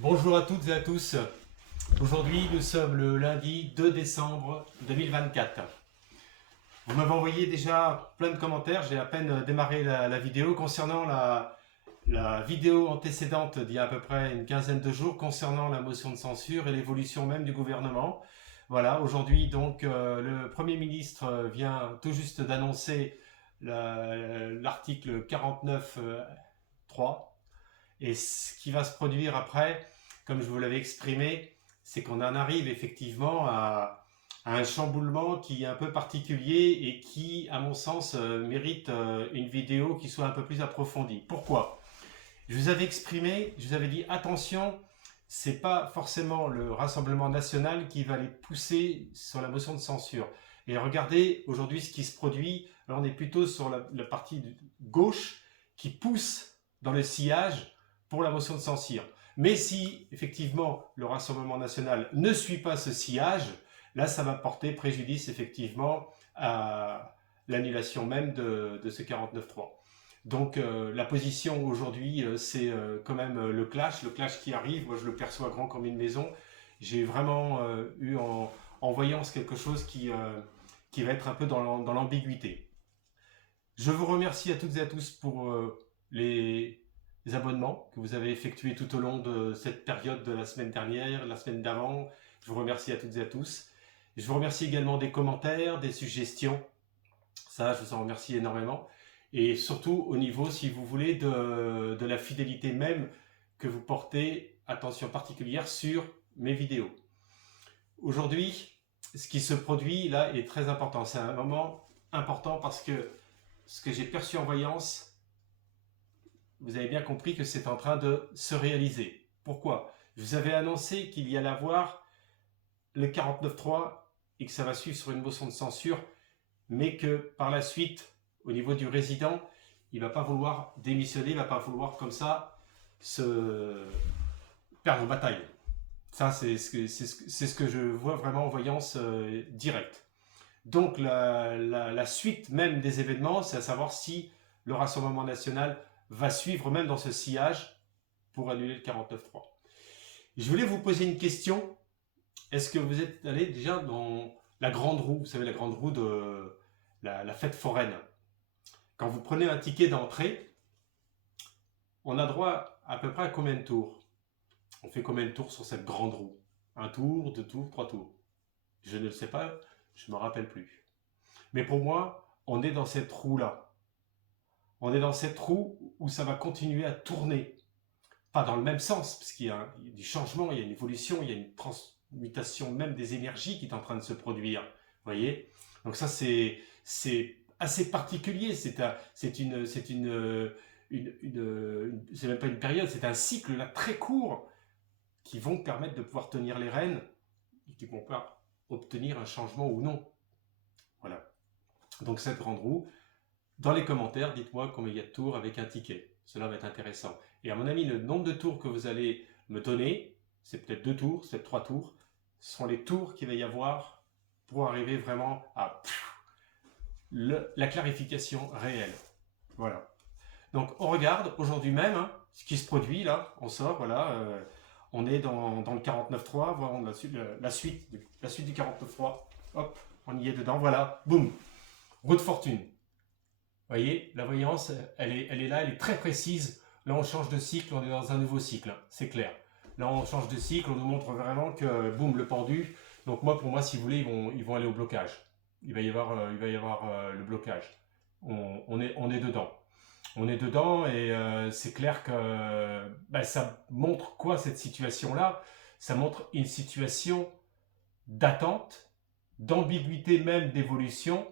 Bonjour à toutes et à tous. Aujourd'hui, nous sommes le lundi 2 décembre 2024. Vous m'avez envoyé déjà plein de commentaires. J'ai à peine démarré la vidéo concernant la vidéo antécédente d'il y a à peu près une quinzaine de jours concernant la motion de censure et l'évolution même du gouvernement. Voilà, aujourd'hui donc le Premier ministre vient tout juste d'annoncer l'article 49.3. Et ce qui va se produire après, comme je vous l'avais exprimé, c'est qu'on en arrive effectivement à un chamboulement qui est un peu particulier et qui, à mon sens, mérite une vidéo qui soit un peu plus approfondie. Pourquoi? Je vous avais exprimé, je vous avais dit attention, c'est pas forcément le Rassemblement national qui va les pousser sur la motion de censure. Et regardez aujourd'hui ce qui se produit. Alors on est plutôt sur la partie gauche qui pousse dans le sillage pour la motion de censure. Mais si effectivement le Rassemblement national ne suit pas ce sillage, là ça va porter préjudice effectivement à l'annulation même de ce 49.3. Donc la position aujourd'hui, c'est quand même le clash qui arrive. Moi, je le perçois grand comme une maison. J'ai vraiment eu en voyance quelque chose qui va être un peu dans l'ambiguïté. Je vous remercie à toutes et à tous pour les abonnements que vous avez effectués tout au long de cette période de la semaine dernière, la semaine d'avant. Je vous remercie à toutes et à tous. Je vous remercie également des commentaires, des suggestions. Ça, je vous en remercie énormément. Et surtout au niveau, si vous voulez, de la fidélité même que vous portez attention particulière sur mes vidéos. Aujourd'hui, ce qui se produit là est très important. C'est un moment important parce que ce que j'ai perçu en voyance, vous avez bien compris que c'est en train de se réaliser. Pourquoi? Je vous avais annoncé qu'il y allait avoir le 49.3 et que ça va suivre sur une motion de censure, mais que par la suite, au niveau du résident, il ne va pas vouloir démissionner, il ne va pas vouloir comme ça se perdre bataille. Ça, c'est ce que je vois vraiment en voyance directe. Donc la suite même des événements, c'est à savoir si le Rassemblement national va suivre même dans ce sillage pour annuler le 49.3. Je voulais vous poser une question. Est-ce que vous êtes allé déjà dans la grande roue, vous savez, la grande roue de la fête foraine? Quand vous prenez un ticket d'entrée, on a droit à peu près à combien de tours? On fait combien de tours sur cette grande roue? Un tour, deux tours, trois tours? Je ne le sais pas, je ne me rappelle plus. Mais pour moi, on est dans cette roue-là. On est dans cette roue où ça va continuer à tourner. Pas dans le même sens, parce qu'il y a du changement, il y a une évolution, il y a une transmutation même des énergies qui est en train de se produire. Vous voyez? Donc ça, c'est assez particulier. C'est même pas une période, c'est un cycle là très court qui vont permettre de pouvoir tenir les rênes et qui vont pouvoir obtenir un changement ou non. Voilà. Donc cette grande roue, dans les commentaires, dites-moi combien il y a de tours avec un ticket. Cela va être intéressant. Et à mon avis, le nombre de tours que vous allez me donner, c'est peut-être 2 tours, c'est peut-être 3 tours, ce sont les tours qu'il va y avoir pour arriver vraiment à la clarification réelle. Voilà. Donc on regarde aujourd'hui même hein, ce qui se produit là, on sort, voilà, on est dans le 49.3, voilà, la suite du 49.3, hop, on y est dedans, voilà, boum, roue de fortune. Vous voyez, la voyance, elle est là, elle est très précise. Là, on change de cycle, on est dans un nouveau cycle, hein, c'est clair. Là, on change de cycle, on nous montre vraiment que, boum, le pendu. Donc moi, pour moi, si vous voulez, ils vont aller au blocage. Il va y avoir le blocage. On est dedans. On est dedans et c'est clair que ça montre quoi cette situation-là? Ça montre une situation d'attente, d'ambiguïté même d'évolution,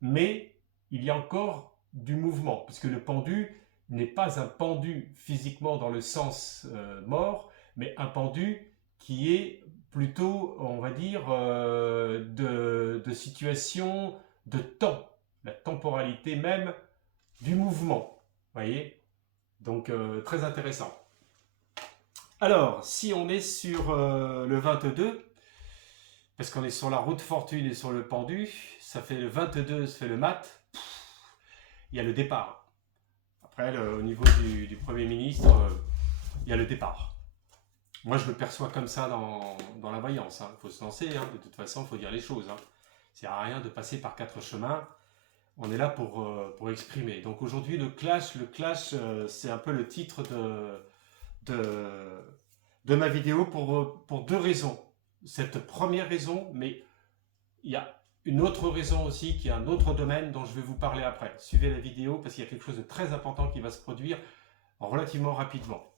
mais il y a encore du mouvement, puisque le pendu n'est pas un pendu physiquement dans le sens mort, mais un pendu qui est plutôt, on va dire, de situation de temps, la temporalité même du mouvement. Vous voyez? Donc, très intéressant. Alors, si on est sur le 22, parce qu'on est sur la route fortune et sur le pendu, ça fait le 22, ça fait le mat, il y a le départ. Après, au niveau du Premier ministre, il y a le départ. Moi, je le perçois comme ça dans la voyance. Il faut se lancer, hein. De toute façon, il faut dire les choses. Hein. Ça sert à rien de passer par quatre chemins. On est là pour exprimer. Donc aujourd'hui, le clash, c'est un peu le titre de, de ma vidéo pour deux raisons. Cette première raison, mais il y a une autre raison aussi, qui est un autre domaine dont je vais vous parler après. Suivez la vidéo parce qu'il y a quelque chose de très important qui va se produire relativement rapidement.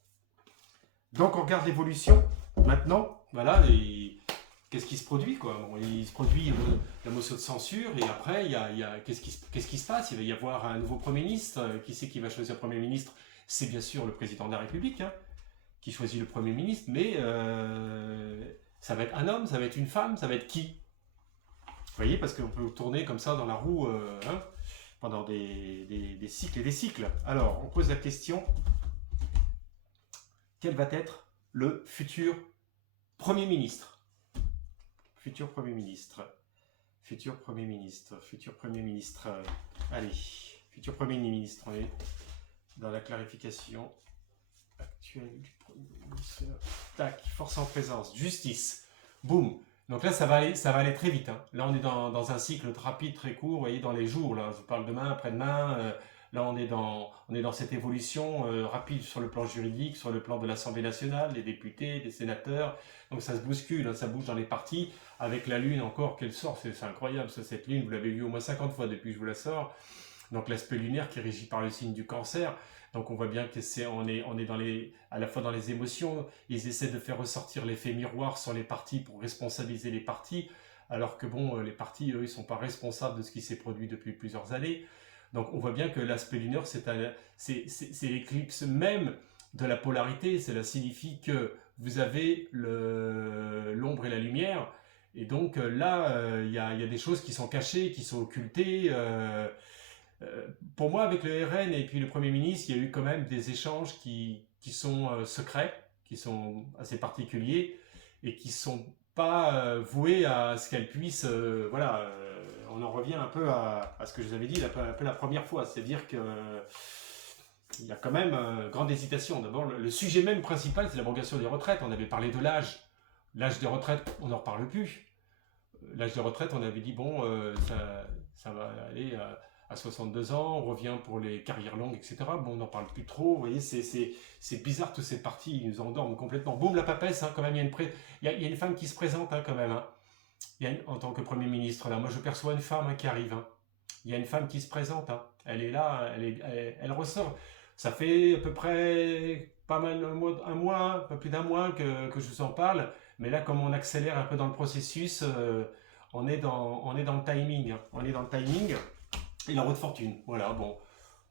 Donc on regarde l'évolution maintenant. Voilà, qu'est-ce qui se produit quoi. Bon, il se produit la motion de censure et après qu'est-ce qui se passe. Il va y avoir un nouveau Premier ministre. Qui c'est qui va choisir Premier ministre? C'est bien sûr le président de la République hein, qui choisit le Premier ministre, mais ça va être un homme, ça va être une femme, ça va être qui? Vous voyez, parce qu'on peut tourner comme ça dans la roue hein, pendant des cycles et des cycles. Alors, on pose la question, quel va être le futur Premier ministre? Futur Premier ministre. Futur Premier ministre. Futur Premier ministre. Allez, futur Premier ministre. On est dans la clarification actuelle du Premier ministre. Tac, force en présence. Justice. Boum. Donc là, ça va aller très vite. Hein. Là, on est dans un cycle rapide, très court, vous voyez, dans les jours. Là, je vous parle demain, après-demain. Là, on est dans cette évolution rapide sur le plan juridique, sur le plan de l'Assemblée nationale, des députés, des sénateurs. Donc ça se bouscule, hein, ça bouge dans les partis. Avec la Lune encore, qu'elle sort, c'est incroyable, cette Lune, vous l'avez vu au moins 50 fois depuis que je vous la sors. Donc l'aspect lunaire qui est régi par le signe du Cancer. Donc on voit bien que on est à la fois dans les émotions, ils essaient de faire ressortir l'effet miroir sur les partis pour responsabiliser les partis, alors que bon, les partis, eux, ils ne sont pas responsables de ce qui s'est produit depuis plusieurs années. Donc on voit bien que l'aspect lunaire, c'est l'éclipse même de la polarité. Cela signifie que vous avez l'ombre et la lumière, et donc là, il y a des choses qui sont cachées, qui sont occultées. Pour moi, avec le RN et puis le Premier ministre, il y a eu quand même des échanges qui sont secrets, qui sont assez particuliers et qui ne sont pas voués à ce qu'elle puisse... voilà, on en revient un peu à ce que je vous avais dit un peu la première fois, c'est-à-dire que il y a quand même grande hésitation. D'abord, le sujet même principal, c'est l'abrogation des retraites. On avait parlé de l'âge. L'âge des retraites, on n'en reparle plus. L'âge des retraites, on avait dit, bon, ça va aller à 62 ans, on revient pour les carrières longues, etc. Bon, on n'en parle plus trop, vous voyez, c'est bizarre, toutes ces parties, ils nous endorment complètement. Boum, la papesse, hein, quand même, il y a une femme qui se présente, hein, quand même, hein. En tant que Premier ministre, là, moi je perçois une femme hein, qui arrive, hein. Il y a une femme qui se présente, hein. Elle est là, elle ressort. Ça fait à peu près pas mal un mois, un peu plus d'un mois que je vous en parle, mais là, comme on accélère un peu dans le processus, on est dans le timing, hein. On est dans le timing. Et la roue de fortune, voilà, bon.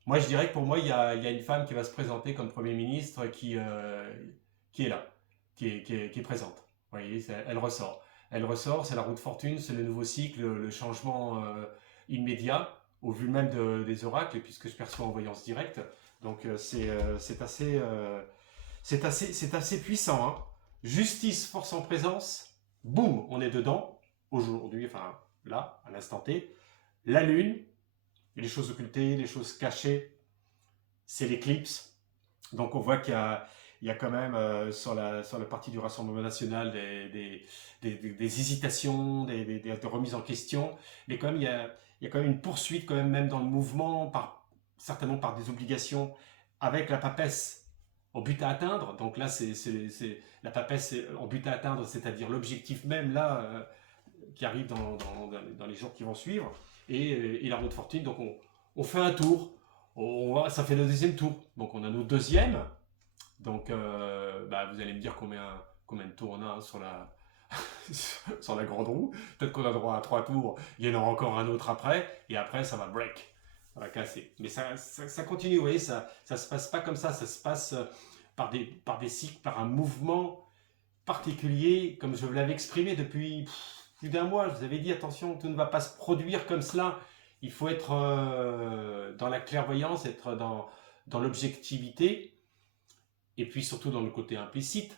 Moi, je dirais que pour moi, il y a une femme qui va se présenter comme Premier ministre qui est là, qui est présente. Vous voyez, elle ressort. Elle ressort, c'est la roue de fortune, c'est le nouveau cycle, le changement immédiat, au vu même des oracles, puisque je perçois en voyance directe. Donc, c'est assez puissant. Hein. Justice, force en présence, boum, on est dedans, aujourd'hui, enfin là, à l'instant T. La Lune, les choses occultées, les choses cachées, c'est l'éclipse. Donc on voit qu'il y a quand même sur la partie du Rassemblement national des hésitations, des remises en question, mais quand même il y a quand même une poursuite quand même dans le mouvement, certainement par des obligations avec la papesse au but à atteindre. Donc là c'est la papesse en but à atteindre, c'est-à-dire l'objectif même là qui arrive dans les jours qui vont suivre. Et la roue de fortune, donc on fait un tour, ça fait le deuxième tour, donc on a nos deuxièmes, donc vous allez me dire combien de tours on a sur sur la grande roue, peut-être qu'on a droit à 3 tours, il y en aura encore un autre après, et après ça va break, ça va casser, mais ça continue, vous voyez, ça se passe pas comme ça se passe par des cycles, par un mouvement particulier, comme je vous l'avais exprimé depuis... plus d'un mois, je vous avais dit, attention, tout ne va pas se produire comme cela. Il faut être dans la clairvoyance, être dans l'objectivité, et puis surtout dans le côté implicite,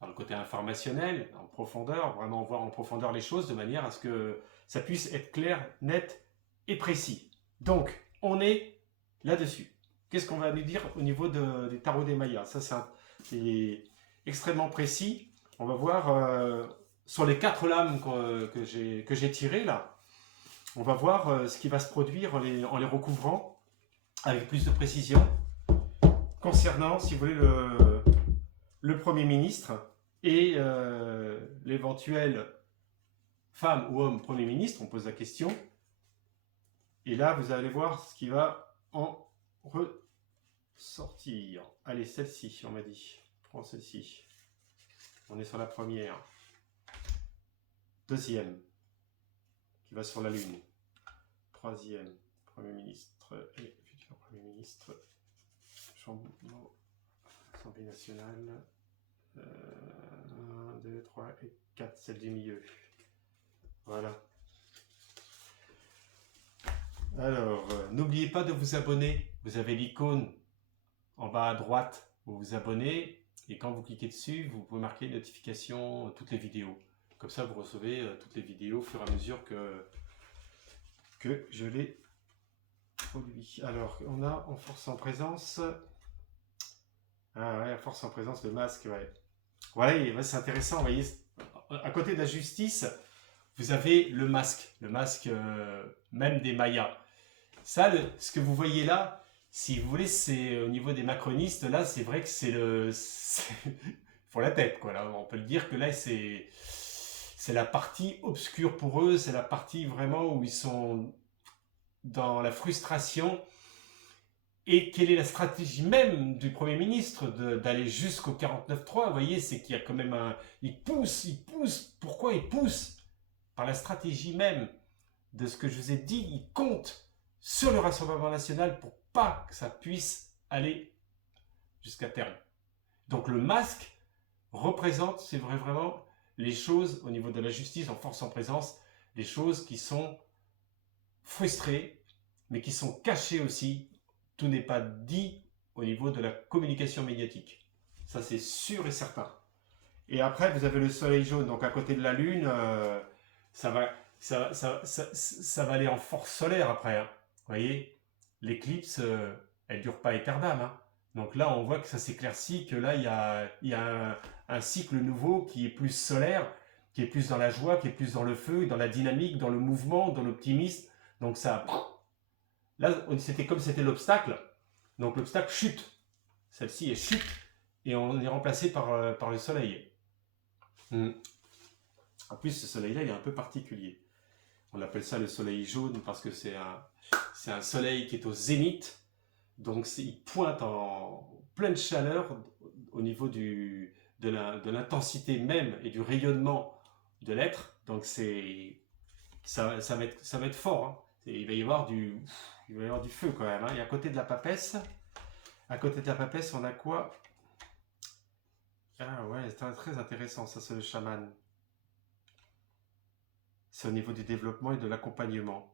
dans le côté informationnel, en profondeur, vraiment voir en profondeur les choses de manière à ce que ça puisse être clair, net et précis. Donc, on est là-dessus. Qu'est-ce qu'on va nous dire au niveau des tarots des Mayas? Ça, c'est extrêmement précis. On va voir sur les 4 lames que j'ai tirées là, on va voir ce qui va se produire en les recouvrant avec plus de précision concernant, si vous voulez, le Premier ministre et l'éventuelle femme ou homme Premier ministre. On pose la question. Et là, vous allez voir ce qui va en ressortir. Allez, celle-ci, on m'a dit. Prends celle-ci. On est sur la première. Deuxième, qui va sur la Lune. Troisième, Premier ministre et futur Premier ministre. Assemblée nationale. 1, 2, 3 et 4, celle du milieu. Voilà. Alors, n'oubliez pas de vous abonner. Vous avez l'icône en bas à droite où vous vous abonnez. Et quand vous cliquez dessus, vous pouvez marquer notification toutes les vidéos. Comme ça, vous recevez toutes les vidéos au fur et à mesure que je les produis. Alors, on a en force en présence. Ah ouais, force en présence, le masque, ouais. Ouais, c'est intéressant, vous voyez. À côté de la justice, vous avez le masque même des Mayas. Ça, ce que vous voyez là, si vous voulez, c'est au niveau des macronistes, là, c'est vrai que c'est pour la tête, quoi. Là, on peut le dire que là, c'est la partie obscure pour eux, c'est la partie vraiment où ils sont dans la frustration. Et quelle est la stratégie même du Premier ministre d'aller jusqu'au 49.3? Vous voyez, c'est qu'il y a quand même un... Il pousse. Pourquoi il pousse? Par la stratégie même de ce que je vous ai dit, il compte sur le Rassemblement national pour pas que ça puisse aller jusqu'à terme. Donc le masque représente, c'est vrai, vraiment les choses au niveau de la justice en force en présence, des choses qui sont frustrées, mais qui sont cachées aussi. Tout n'est pas dit au niveau de la communication médiatique. Ça, c'est sûr et certain. Et après, vous avez le soleil jaune, donc à côté de la Lune, ça va aller en force solaire après. Hein. Vous voyez, l'éclipse, elle ne dure pas éternelle. Hein. Donc là, on voit que ça s'éclaircit, que là, il y a un cycle nouveau qui est plus solaire, qui est plus dans la joie, qui est plus dans le feu, dans la dynamique, dans le mouvement, dans l'optimisme. Donc ça... Là, c'était comme c'était l'obstacle. Donc l'obstacle chute. Celle-ci est chute et on est remplacé par le soleil. En plus, ce soleil-là, il est un peu particulier. On appelle ça le soleil jaune parce que c'est un soleil qui est au zénith. Donc il pointe en pleine chaleur au niveau de l'intensité même et du rayonnement de l'être. Donc ça va être fort. Hein. Il va y avoir du feu quand même. Hein. Et à côté de la papesse, on a quoi? Ah ouais, c'est très intéressant, ça, c'est le chaman. C'est au niveau du développement et de l'accompagnement.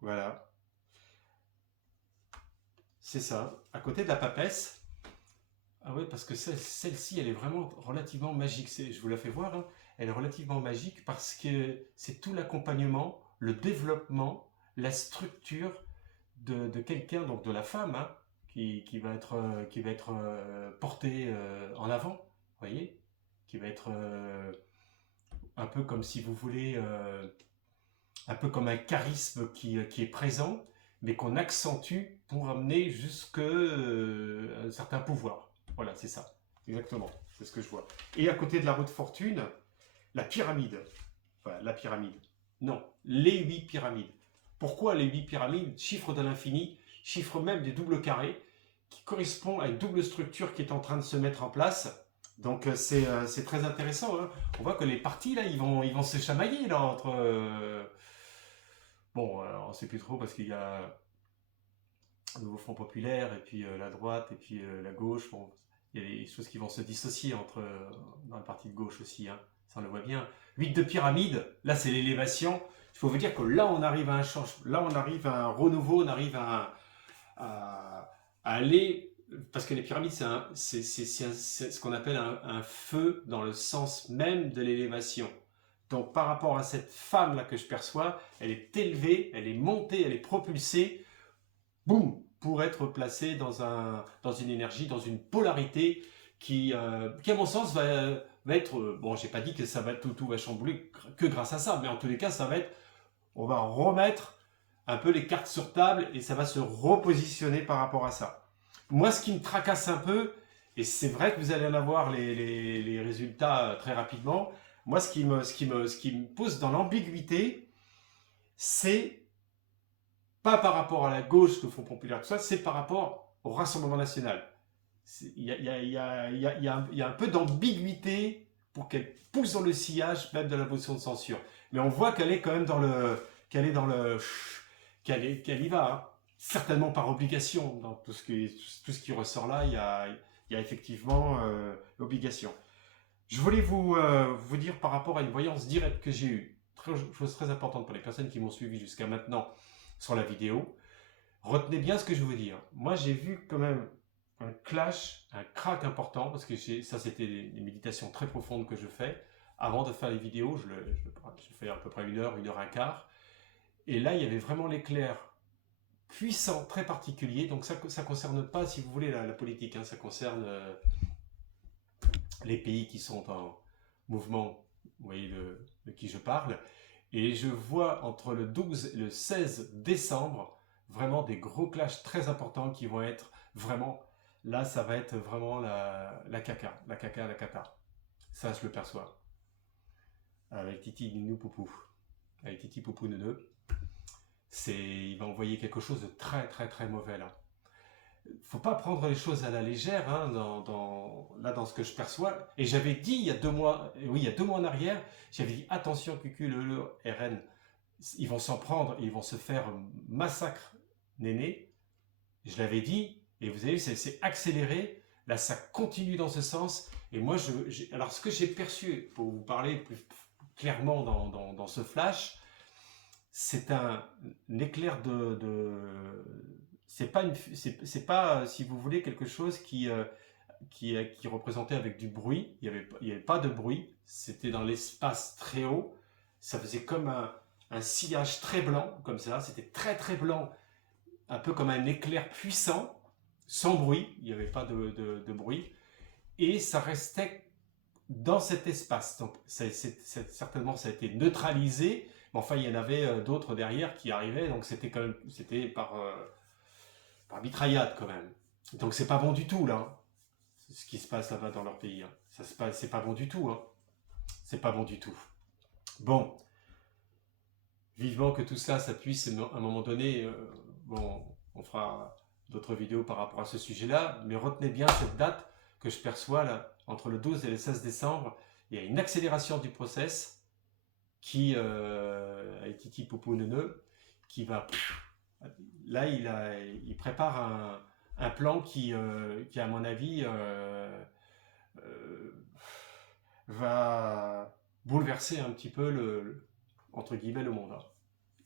Voilà. C'est ça. À côté de la papesse, ah ouais, parce que celle-ci, elle est vraiment relativement magique. Je vous la fais voir. Hein. Elle est relativement magique parce que c'est tout l'accompagnement, le développement, la structure de quelqu'un, donc de la femme, hein, qui va être portée en avant, vous voyez, qui va être un peu comme si vous voulez, un peu comme un charisme qui est présent, mais qu'on accentue pour amener jusqu'à un certain pouvoir. Voilà, c'est ça, exactement, c'est ce que je vois. Et à côté de la roue de fortune, la pyramide. Voilà, la pyramide. Non, les 8 pyramides. Pourquoi les 8 pyramides? Chiffre de l'infini, chiffre même des doubles carrés, qui correspond à une double structure qui est en train de se mettre en place. Donc c'est très intéressant. Hein. On voit que les partis, là, ils vont se chamailler là, entre... Bon, on ne sait plus trop parce qu'il y a le nouveau Front Populaire, et puis la droite, et puis la gauche. Bon, il y a des choses qui vont se dissocier dans le parti de gauche aussi. Hein. Ça, on le voit bien. 8 de pyramide, là, c'est l'élévation. Il faut vous dire que là, on arrive à un changement, là, on arrive à un renouveau, on arrive à aller, parce que les pyramides, c'est ce qu'on appelle un feu dans le sens même de l'élévation. Donc, par rapport à cette femme-là que je perçois, elle est élevée, elle est montée, elle est propulsée, boum, pour être placée dans une énergie, dans une polarité qui à mon sens, va être... bon, j'ai pas dit que ça va tout va chambouler que grâce à ça, mais en tous les cas, ça va être... On va remettre un peu les cartes sur table et ça va se repositionner par rapport à ça. Moi, ce qui me tracasse un peu, et c'est vrai que vous allez en avoir les résultats très rapidement, moi, ce qui me pose dans l'ambiguïté, c'est pas par rapport à la gauche, le Front populaire, tout ça, c'est par rapport au Rassemblement national. Il y a un peu d'ambiguïté pour qu'elle pousse dans le sillage même de la motion de censure. Mais on voit qu'elle est quand même qu'elle est dans le, qu'elle y va. Hein. Certainement par obligation. Dans tout ce qui ressort là, il y a effectivement l'obligation. Je voulais vous dire par rapport à une voyance directe que j'ai eue, chose très importante pour les personnes qui m'ont suivi jusqu'à maintenant sur la vidéo. Retenez bien ce que je veux dire. Moi, j'ai vu quand même un clash, un crack important, parce que ça, c'était des méditations très profondes que je fais. Avant de faire les vidéos, je fais à peu près 1 et quart. Et là, il y avait vraiment l'éclair puissant, très particulier. Donc, ça ne concerne pas, si vous voulez, la politique. Hein, ça concerne les pays qui sont en mouvement, vous voyez de qui je parle. Et je vois entre le 12 et le 16 décembre, vraiment des gros clashs très importants qui vont être vraiment... Là, ça va être vraiment la caca, la cata. Ça, je le perçois. Avec Titi, Ninou, Poupou. Avec Titi, Poupou, Neuneu. Il va envoyer quelque chose de très, très, très mauvais, là. Faut pas prendre les choses à la légère, hein, dans ce que je perçois. Et j'avais dit il y a 2 mois, oui, il y a 2 mois en arrière, j'avais dit attention, QQ, RN, ils vont s'en prendre, ils vont se faire massacre, néné. Je l'avais dit, et vous avez vu, c'est accéléré. Là, ça continue dans ce sens. Et moi, alors, ce que j'ai perçu, pour vous parler plus clairement dans ce flash, c'est un éclair c'est pas, si vous voulez, quelque chose qui représentait avec du bruit. Il y avait pas de bruit. C'était dans l'espace très haut. Ça faisait comme un sillage très blanc, comme ça. C'était très très blanc, un peu comme un éclair puissant, sans bruit. Il n'y avait pas de bruit. Et ça restait dans cet espace. Donc, certainement, ça a été neutralisé. Mais enfin, il y en avait d'autres derrière qui arrivaient. Donc, c'était par mitraillade quand même. Donc, c'est pas bon du tout, là. Ce qui se passe là-bas dans leur pays. Hein. C'est pas bon du tout. Hein. C'est pas bon du tout. Bon. Vivement que tout ça, ça puisse, à un moment donné, bon, on fera d'autres vidéos par rapport à ce sujet-là, mais retenez bien cette date que je perçois là, entre le 12 et le 16 décembre, il y a une accélération du process qui, avec Titi Poupou Neuneu, qui va... Là, il prépare un plan qui, à mon avis, va bouleverser un petit peu entre guillemets, le monde. Hein.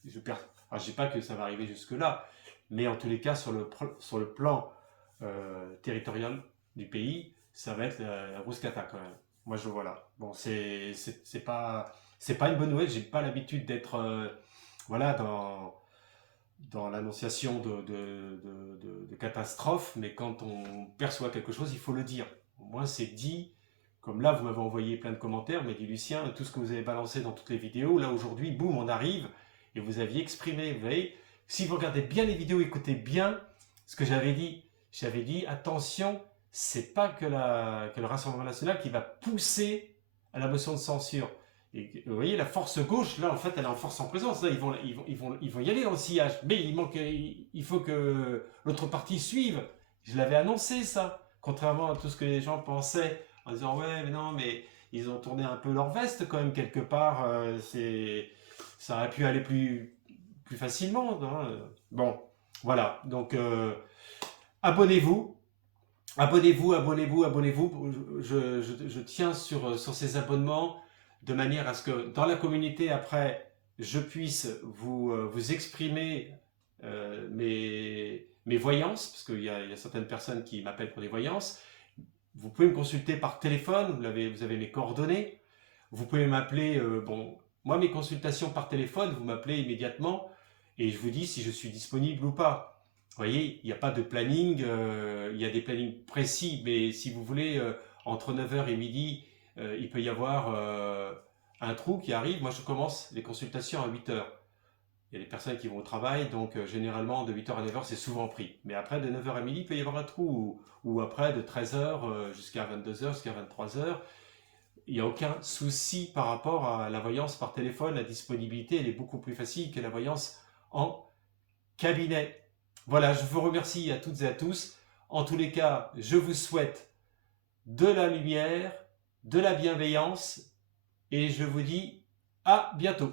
Je ne dis pas que ça va arriver jusque-là, mais en tous les cas, sur le plan territorial du pays, ça va être la grosse cata quand même. Moi, je vois là. Bon, c'est pas une bonne nouvelle. J'ai pas l'habitude d'être voilà, dans l'annonciation de catastrophes, mais quand on perçoit quelque chose, il faut le dire. Au moins, c'est dit. Comme là, vous m'avez envoyé plein de commentaires, mais dit Lucien, tout ce que vous avez balancé dans toutes les vidéos, là aujourd'hui, boum, on arrive, et vous aviez exprimé, vous voyez, si vous regardez bien les vidéos, écoutez bien ce que j'avais dit. J'avais dit, attention, c'est pas que le Rassemblement national qui va pousser à la motion de censure. Et vous voyez, la force gauche, là, en fait, elle est en force en présence. Là, ils vont y aller dans le sillage. Mais il faut que l'autre partie suive. Je l'avais annoncé, ça. Contrairement à tout ce que les gens pensaient, en disant, ouais, mais non, mais ils ont tourné un peu leur veste, quand même, quelque part. Ça aurait pu aller plus facilement. Hein. Bon, voilà. Donc, abonnez-vous. Abonnez-vous. Je tiens sur ces abonnements de manière à ce que dans la communauté, après, je puisse vous exprimer mes voyances, parce qu'il y a certaines personnes qui m'appellent pour des voyances. Vous pouvez me consulter par téléphone, vous avez mes coordonnées. Vous pouvez m'appeler, moi mes consultations par téléphone, vous m'appelez immédiatement et je vous dis si je suis disponible ou pas. voyez, il n'y a pas de planning, il y a des plannings précis, mais si vous voulez, entre 9 heures et midi, il peut y avoir un trou qui arrive. Moi, je commence les consultations à 8 heures. Il y a des personnes qui vont au travail, donc généralement de 8 heures à 9 heures, c'est souvent pris. Mais après, de 9 heures à midi, il peut y avoir un trou, ou après de 13 heures jusqu'à 22 heures, jusqu'à 23 heures. Il n'y a aucun souci par rapport à la voyance par téléphone. La disponibilité, elle est beaucoup plus facile que la voyance en cabinet. Voilà, je vous remercie à toutes et à tous. En tous les cas, je vous souhaite de la lumière, de la bienveillance, et je vous dis à bientôt.